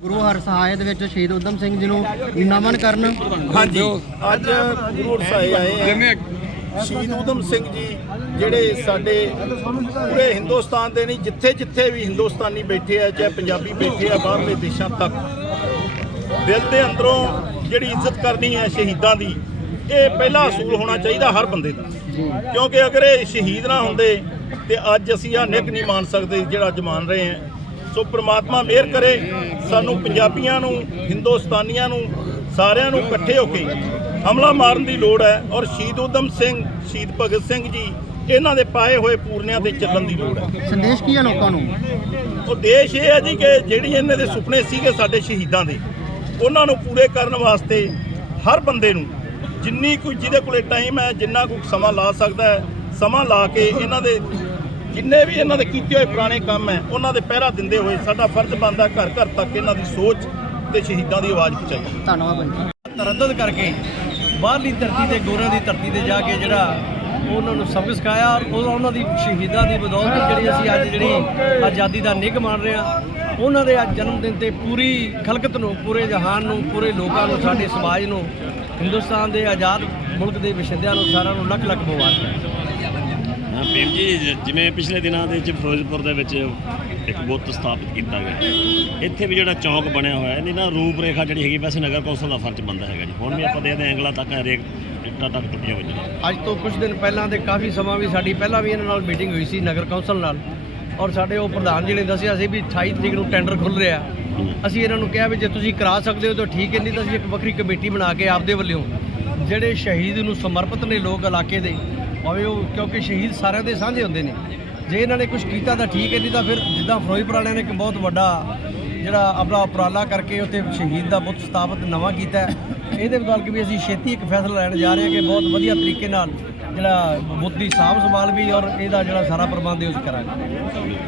ਸਾਏ ਦੇ ਵਿੱਚ ਸ਼ਹੀਦ ਉਦਮ ਸਿੰਘ ਜੀ ਨੂੰ ਨਮਨ ਕਰਨ। ਹਾਂਜੀ। ਅੱਜ ਗੁਰੂ ਸਾਹਿਬ ਆਏ ਆ। ਸ਼ਹੀਦ ਊਧਮ ਸਿੰਘ ਜੀ ਜਿਹੜੇ ਸਾਡੇ ਪੂਰੇ ਹਿੰਦੁਸਤਾਨ ਦੇ ਨਹੀਂ ਜਿੱਥੇ ਜਿੱਥੇ ਵੀ ਹਿੰਦੁਸਤਾਨੀ ਬੈਠੇ ਆ ਚਾਹੇ ਪੰਜਾਬੀ ਬੈਠੇ ਆ ਬਾਹਰਲੇ ਦੇਸ਼ਾਂ ਤੱਕ। ਦਿਲ ਦੇ ਅੰਦਰੋਂ ਜਿਹੜੀ ਇੱਜ਼ਤ ਕਰਨੀ ਹੈ ਸ਼ਹੀਦਾਂ ਦੀ ਇਹ ਪਹਿਲਾ ਅਸੂਲ ਹੋਣਾ ਚਾਹੀਦਾ ਹਰ ਬੰਦੇ ਦਾ। ਕਿਉਂਕਿ ਅਗਰ ਇਹ ਸ਼ਹੀਦ ਨਾ ਹੁੰਦੇ ਤੇ ਅੱਜ ਅਸੀਂ ਆ ਨਿਕ ਨਹੀਂ ਮੰਨ ਸਕਦੇ ਜਿਹੜਾ ਅੱਜ ਮੰਨ ਰਹੇ ਹਾਂ ਸੋ ਪ੍ਰਮਾਤਮਾ ਮਿਹਰ ਕਰੇ ਸਾਨੂੰ ਪੰਜਾਬੀਆਂ ਨੂੰ ਹਿੰਦੁਸਤਾਨੀਆਂ ਨੂੰ ਸਾਰਿਆਂ ਨੂੰ ਇਕੱਠੇ ਹੋ ਕੇ ਹਮਲਾ ਮਾਰਨ ਦੀ ਲੋੜ ਹੈ ਔਰ ਸ਼ਹੀਦ ਊਧਮ ਸਿੰਘ ਸ਼ਹੀਦ ਭਗਤ ਸਿੰਘ ਜੀ ਇਹਨਾਂ ਦੇ ਪਾਏ ਹੋਏ ਪੂਰਨਿਆਂ ਤੇ ਚੱਲਣ ਦੀ ਲੋੜ ਹੈ। ਸੰਦੇਸ਼ ਕੀ ਹੈ ਲੋਕਾਂ ਨੂੰ? ਉਹ ਦੇਸ਼ ਇਹ ਹੈ ਜੀ ਕਿ ਜਿਹੜੀ ਇਹਨਾਂ ਦੇ ਸੁਪਨੇ ਸੀਗੇ ਸਾਡੇ ਸ਼ਹੀਦਾਂ ਦੇ ਉਹਨਾਂ ਨੂੰ ਪੂਰੇ ਕਰਨ ਵਾਸਤੇ ਹਰ ਬੰਦੇ ਨੂੰ ਜਿੰਨੀ ਕੋਈ ਜਿਹਦੇ ਕੋਲੇ ਟਾਈਮ ਹੈ ਜਿੰਨਾ ਕੋਈ ਸਮਾਂ ਲਾ ਸਕਦਾ ਹੈ ਸਮਾਂ ਲਾ ਕੇ ਇਹਨਾਂ ਦੇ ਜਿੰਨੇ ਵੀ ਇਹਨਾਂ ਦੇ ਕੀਤੇ ਹੋਏ ਪੁਰਾਣੇ ਕੰਮ ਹੈ ਉਹਨਾਂ ਦੇ ਪਹਿਰਾ ਦਿੰਦੇ ਹੋਏ ਸਾਡਾ ਫਰਜ਼ ਬਣਦਾ ਘਰ ਘਰ ਤੱਕ ਇਹਨਾਂ ਦੀ ਸੋਚ ਤੇ ਸ਼ਹੀਦਾਂ ਦੀ ਆਵਾਜ਼ ਪਹੁੰਚਾਈ। ਧੰਨਵਾਦ ਬਾਈ ਜੀ। ਤਰੱਦਦ ਕਰਕੇ ਬਾਹਰਲੀ ਧਰਤੀ ਤੇ ਗੋਰਿਆਂ ਦੀ ਧਰਤੀ ਤੇ ਜਾ ਕੇ ਜਿਹੜਾ ਉਹਨਾਂ ਨੂੰ ਸਬਕ ਸਿਖਾਇਆ ਔਰ ਉਹ- ਉਹਨਾਂ ਦੀ ਸ਼ਹੀਦਾਂ ਦੀ ਬਦੌਲਤ ਜਿਹੜੀ ਅਸੀਂ ਅੱਜ ਜਿਹੜੀ ਆਜ਼ਾਦੀ ਦਾ ਨਿੱਘ ਮਾਣ ਰਹੇ ਹਾਂ ਉਹਨਾਂ ਦੇ ਅੱਜ ਜਨਮ ਦਿਨ ਤੇ ਪੂਰੀ ਖਲਕਤ ਨੂੰ ਪੂਰੇ ਜਹਾਨ ਨੂੰ ਪੂਰੇ ਲੋਕਾਂ ਨੂੰ ਸਾਡੇ ਸਮਾਜ ਨੂੰ ਹਿੰਦੁਸਤਾਨ ਦੇ ਆਜ਼ਾਦ ਮੁਲਕ ਦੇ ਵਸਿੰਦਿਆਂ ਨੂੰ ਸਾਰਿਆਂ ਨੂੰ ਲੱਖ ਲੱਖ ਮੁਬਾਰਕਾਂ। ਭੀਮ ਜੀ ਜ- ਜਿਵੇਂ ਪਿਛਲੇ ਦਿਨਾਂ ਦੇ ਵਿੱਚ ਫਿਰੋਜ਼ਪੁਰ ਦੇ ਵਿੱਚ ਇੱਕ ਬੁੱਤ ਸਥਾਪਿਤ ਕੀਤਾ ਗਿਆ। ਇੱਥੇ ਵੀ ਜਿਹੜਾ ਚੌਂਕ ਬਣਿਆ ਹੋਇਆ ਇਹਦੀ ਨਾ ਰੂਪ ਰੇਖਾ ਜਿਹੜੀ ਹੈਗੀ ਵੈਸੇ ਨਗਰ ਕੌਂਸਲ ਦਾ ਫਰਜ਼ ਬੰਦਾ ਹੈਗਾ ਜੀ। ਹੁਣ ਵੀ ਆਪਾਂ ਦੇਖਦੇ ਹਾਂ ਐਂਗਲਾਂ ਤੱਕ ਹਰੇਕ ਇੱਟਾਂ ਤੱਕ ਟੁੱਟੀਆਂ ਹੋਈਆਂ ਨੇ। ਅੱਜ ਤੋਂ ਕੁਝ ਦਿਨ ਪਹਿਲਾਂ ਦੇ ਕਾਫੀ ਸਮਾਂ ਵੀ ਸਾਡੀ ਪਹਿਲਾਂ ਵੀ ਇਹਨਾਂ ਨਾਲ ਮੀਟਿੰਗ ਹੋਈ ਸੀ ਨਗਰ ਕੌਂਸਲ ਨਾਲ। ਔਰ ਸਾਡੇ ਉਹ ਪ੍ਰਧਾਨ ਜੀ ਨੇ ਦੱਸਿਆ ਸੀ ਵੀ 28 ਤਰੀਕ ਨੂੰ ਟੈਂਡਰ ਖੁੱਲ ਰਿਹਾ। ਅਸੀਂ ਇਹਨਾਂ ਨੂੰ ਕਿਹਾ ਵੀ ਜੇ ਤੁਸੀਂ ਕਰਾ ਸਕਦੇ ਹੋ ਤਾਂ ਠੀਕ ਹੈ ਨਹੀਂ ਤਾਂ ਅਸੀਂ ਇੱਕ ਵੱਖਰੀ ਕਮੇਟੀ ਬਣਾ ਕੇ ਆਪਦੇ ਵੱਲੋਂ ਜਿਹੜੇ ਸ਼ਹੀਦ ਨੂੰ ਸਮਰਪਿਤ ਨੇ ਲੋਕ ਇਲਾਕੇ ਦੇ ਭਾਵੇਂ ਉਹ ਕਿਉਂਕਿ ਸ਼ਹੀਦ ਸਾਰਿਆਂ ਦੇ ਸਾਂਝੇ ਹੁੰਦੇ ਨੇ। ਜੇ ਇਹਨਾਂ ਨੇ ਕੁਝ ਕੀਤਾ ਤਾਂ ਠੀਕ ਹੈ, ਨਹੀਂ ਤਾਂ ਫਿਰ ਜਿੱਦਾਂ ਫਿਰੋਜ਼ਪੁਰ ਵਾਲਿਆਂ ਨੇ ਇੱਕ ਬਹੁਤ ਵੱਡਾ ਜਿਹੜਾ ਆਪਣਾ ਉਪਰਾਲਾ ਕਰਕੇ ਉੱਥੇ ਸ਼ਹੀਦ ਦਾ ਬੁੱਤ ਸਥਾਪਿਤ ਨਵਾਂ ਕੀਤਾ ਇਹਦੇ ਮੁਤਾਬਕ ਵੀ ਅਸੀਂ ਛੇਤੀ ਇੱਕ ਫੈਸਲਾ ਲੈਣ ਜਾ ਰਹੇ ਹਾਂ ਕਿ ਬਹੁਤ ਵਧੀਆ ਤਰੀਕੇ ਨਾਲ ਜਿਹੜਾ ਬੁੱਤ ਦੀ ਸਾਂਭ ਸੰਭਾਲ ਵੀ ਔਰ ਇਹਦਾ ਜਿਹੜਾ ਸਾਰਾ ਪ੍ਰਬੰਧ ਹੈ ਕਰਾਂਗੇ।